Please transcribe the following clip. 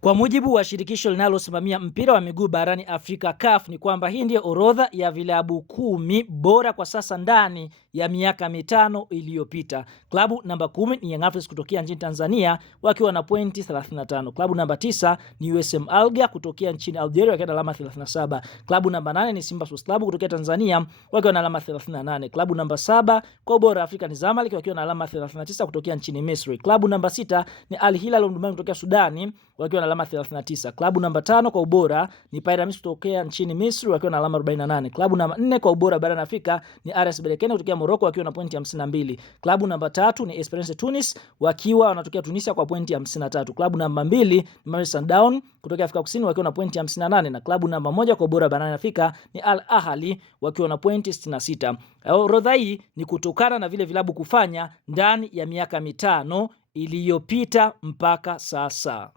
Kwa mujibu wa shirikisho linalosimamia mpira wa miguu barani Afrika CAF, ni kwamba hii ndiyo orodha ya vilabu 10 bora kwa sasa ndani ya miaka mitano iliyopita. Klabu namba 10 ni Young Africans kutokea nchini Tanzania wakiwa na pointi 35. Klabu namba 9 ni USM Alger kutokea nchini Algeria wakiwa na alama 37. Klabu namba 8 ni Simba Sports Club kutokea Tanzania wakiwa na alama 38. Klabu namba 7 kwa ubora Afrika ni Zamalek wakiwa na alama 39 kutokea nchini Misri. Klabu namba 6 ni Al Hilal Omdurman kutokea Sudani wakiwa na alama 39. Klabu namba 5 kwa ubora ni Pyramids kutokea nchini Misri wakiwa na alama 48. Klabu namba 4 kwa ubora barani Afrika ni RS Berkane kutokea Morocco wakiwa na pointi 52. Klabu namba 3 ni Esperance Tunis wakiwa wanatokea Tunisia kwa pointi 53. Klabu namba 2 ni Mamelodi Sundowns kutokea Afrika Kusini wakiwa na pointi 58, na klabu namba 1 kwa ubora barani Afrika ni Al Ahly wakiwa na pointi 66. Orodha hii ni kutokana na vile vilabu kufanya ndani ya miaka mitano iliyopita mpaka sasa.